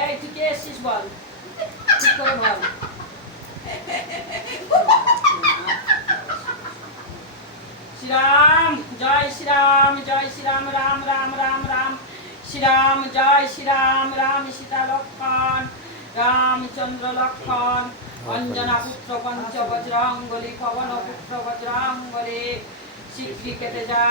এই তুই কে এসছিস বল, ঠিক করে বল। শ্রীরাম জয় শ্রীরাম, জয় শ্রীরাম, রাম রাম রাম রাম শ্রীরাম, জয় শ্রীরাম, রাম সীতা লক্ষ্মণ, রামচন্দ্র লক্ষ্মণ, অঞ্জনা পুত্র পঞ্চ বজ্রাঙ্গলি, পবন পুত্র বজ্রাঙ্গলি, শীঘ্রই কেটে যা।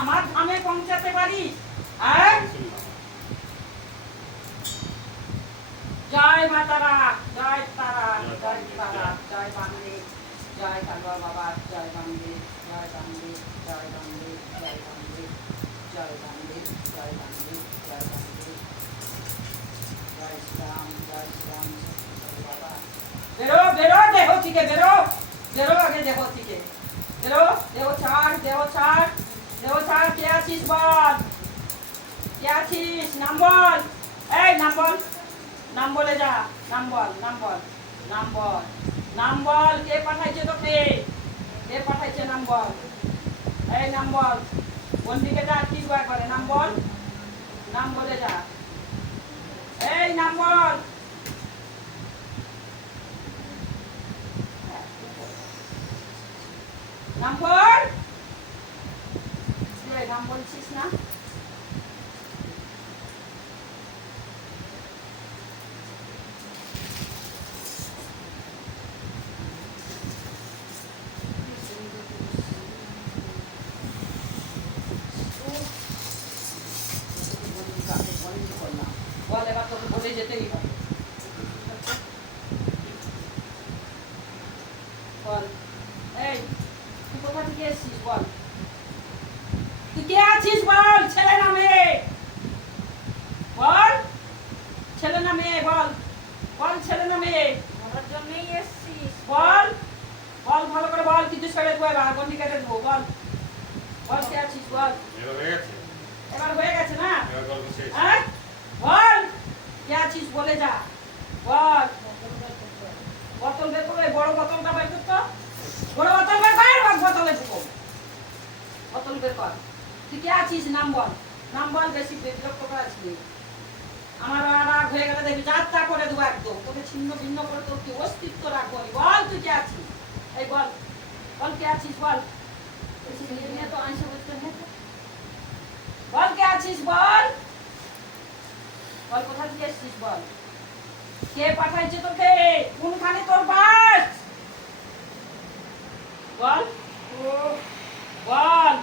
আমার ধামে পৌঁছাতে পারিস? জয় মা তারা, জয় তারা, জয় তারা, জয় বামদেব, জয় কালুয়া বাবা, জয় বামদেব, জয় বামদেব, জয় বামদেব, জয় বামদেব, জয় বামদেব, জয় বামদেব, জয় বামদেব, জয় শ্রীরাম, জয় শ্রীরাম বাবা। বেরো বেরো দেহ থেকে, বেরো বেরো, আগে দেহ থেকে বেরো, দেহ ছাড়, দেহ ছাড়, দেহ ছাড়। কে আছিস বল, কে আছিস? নাম বল, এই নাম বল, নাম বলে যা, নাম বল, নাম বল, নাম বল, নাম বল। কে পাঠাইছে তোকে, কে পাঠাইছে? নাম বল, এই নাম বল। বন্দিকে যা কি করে, নাম বল, নাম বলে যা, এই নাম বল। নাম বল, নাম বলছিস না? বল, এবার তোকে বলে যেতেই হবে। বল, এই তুই কোথা থেকে এসছিস বল, তুই কে আছিস বল? ছেলে না মেয়ে বল, ছেলে না মেয়ে বল, বল ছেলে না মেয়ে? আমার জন্যই এসছিস? বল, বল ভালো করে বল, কিছু ছেড়ে দেবো, এবার গন্ডি কেটে দেবো। বল, বল কে আছিস বল। এবার হয়ে গেছে না? হ্যাঁ বল, কে আছিস বলে যা, বল। বোতল বের করে, বড় বোতলটা বের করতো, বড় বোতল বের কর, বোতলে ঢুকো, বোতল বের কর। তুই কে আছিস? নাম বল, নাম বল। বেশি বিরক্ত করাস নি, আমার রাগ হয়ে গেলে দেখবি যাত্রা করে দেবো একদম, তোকে ছিন্ন ভিন্ন করে তোর কি অস্তিত্ব রাখবো। বল তুই কে আছিস, এই বল, বল কে আছিস বল। তো আইসা বলতে বল কে আছিস বল, বল কোথা থেকে এসছিস বল, কে পাঠাইছে তোকে, কোনখানে তোর বাস বল, বল।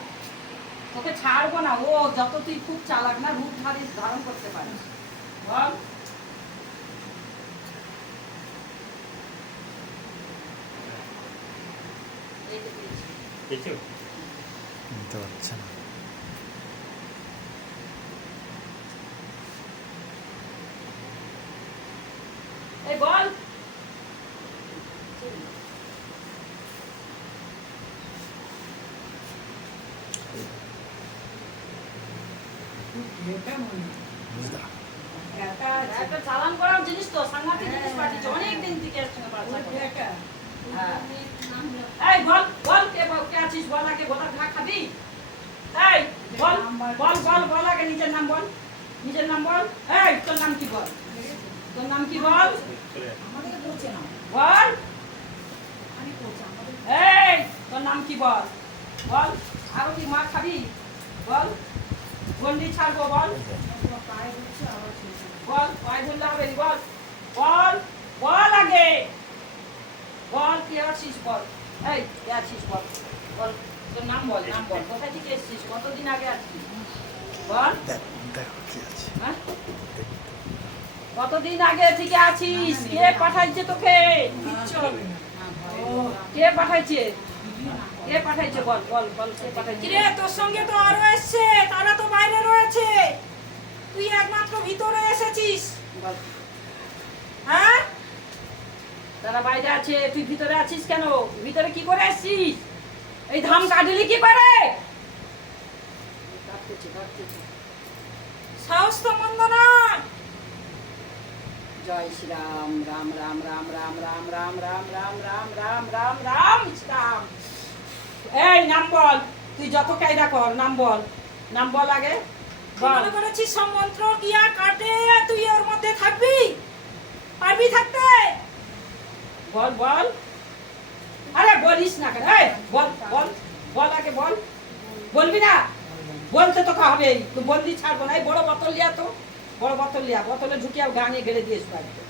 তোকে ছাড়বো না, ও যত তুই খুব চালাক না, রূপ ধারণ করতে পারিস। বল, নিতে পারছে না। এই বল, একটা চালান করার জিনিস তো, সাংঘাতিক জিনিস পাঠিয়েছে, অনেকদিন থেকে একসঙ্গে পাঠাচ্ছে। এই বল, বল কে আছিস বল, আগে গোটা ঘা খাবি। এই বল, বল বল বল, আগে নিজের নাম বল, নিজের নাম বল। এই তোর নাম কি বল, তোর নাম কি বল, বল। এই তোর নাম কি বল, বল। আরো কি মা খাবি বল, গন্ডি ছাড়বো বল, বল পায়ে ধরলে হবে নি, বল, বল বল আগে বল, কে আছিস বল, এই কে আছিস বল, বল তোর নাম বল, নাম বল। কোথায় থেকে এসছিস, কতদিন আগে আসছিস বল, দেখো কি আছে, হ্যাঁ কতদিন আগে থেকে আছিস, কে পাঠাইছে তোকে, কে পাঠাইছে, কে পাঠাইছে বল, বল বল কে পাঠাইছে। রে তোর সঙ্গে তো আরো এসছে, তারা তো বাইরে রয়েছে, তুই একমাত্র ভিতরে এসেছিস। বল, হ্যাঁ তারা বাইরে আছে, তুই ভিতরে আছিস কেন, ভিতরে কি করে আসছিস, এই ধাম কাটলি কি করে। সাহস তো মন্দ নয়। জয় শ্রীরাম, রাম রাম রাম রাম রাম রাম রাম রাম রাম রাম রাম রাম শ্রীরাম। এই নাম বল, তুই যত কায়দা কর, নাম বল, নাম বল আগে তুই বল। মনে করেছিস সব মন্ত্র কিয়া কাটে তুই ওর মধ্যে থাকবি? পারবি থাকতে? বল বল, আরে বলিস না কেন? এই বল বল বল আগে বল, বলবি না? বলতে তো হবে, তুই বললি ছাড়বো না। এই বড় বোতল লিয়া, তো বড় বোতল লিয়া, বোতলে ঢুকিয়ে গানে গেড়ে দিয়েছ বাড়িতে।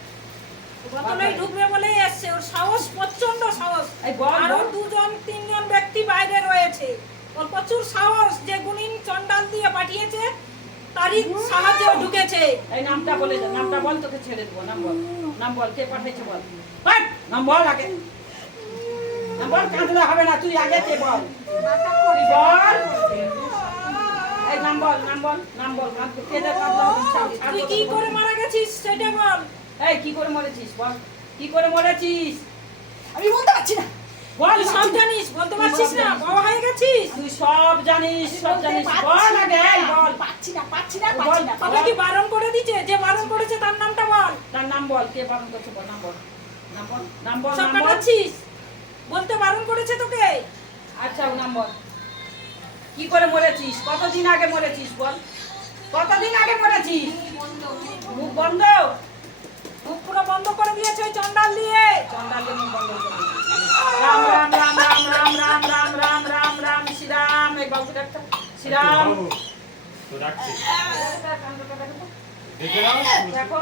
বোতলেই ঢুকবে বলেই এসছে, ওর সাহস প্রচন্ড সাহস। এই বল আরো বল। 2-3 জন ব্যক্তি বাইরে রয়েছে, ওর প্রচুর সাহস। যে গুণিন চন্ডাল দিয়ে পাঠিয়েছে তারই সাহায্যে ও ঢুকেছে। এই নামটা বলে যা, নামটা বল, তোকে ছেড়ে দেবো। নাম বল, নাম বল, কে পাঠিয়েছে বল। হাট, নাম বল আগে, নাম বল। কাঁদলে হবে না, তুই আগে কে বল, তুই বল। এই নাম বল, নাম বল, নাম বল। কেঁদে কাঁদলে হবে, তুই কি করে মারা গেছিস সেটা বল। এই কি করে মরেছিস বল, কি করে মরেছিস আমি বলতে পারছি না। বল। তুই সব জানিস, বলতে পারছিস না, বাবা হয়ে গেছিস। তুই সব জানিস, সব জানিস, বল আগে, এই বল। পাচ্ছি না বল। তোকে কি বারণ করে দিয়েছে? যে বারণ করেছে তার নামটা বল। তার নাম বল, কে বারণ করছে বল, নাম বল, নাম বল, নাম বল, সব নাম বল। কাটাচ্ছিস, বলতে বারণ করেছে তোকে। আচ্ছা নাম বল, কি করে মরেছিস, কতদিন আগে মরেছিস বল, কতদিন আগে মরেছিস? মুখ বন্ধ, মুখ পুরো বন্ধ করে দিয়েছে ওই চন্ডাল দিয়ে। চন্ডালে মুখ বন্ধ করে দিয়েছিস। রাম রাম রাম রাম রাম রাম রাম রাম রাম রাম শ্রীরাম। এই বাবুটা একটা শ্রীরাম। তো রাখছি। কান্দটা দেখো তো। দেখে নাও। দেখো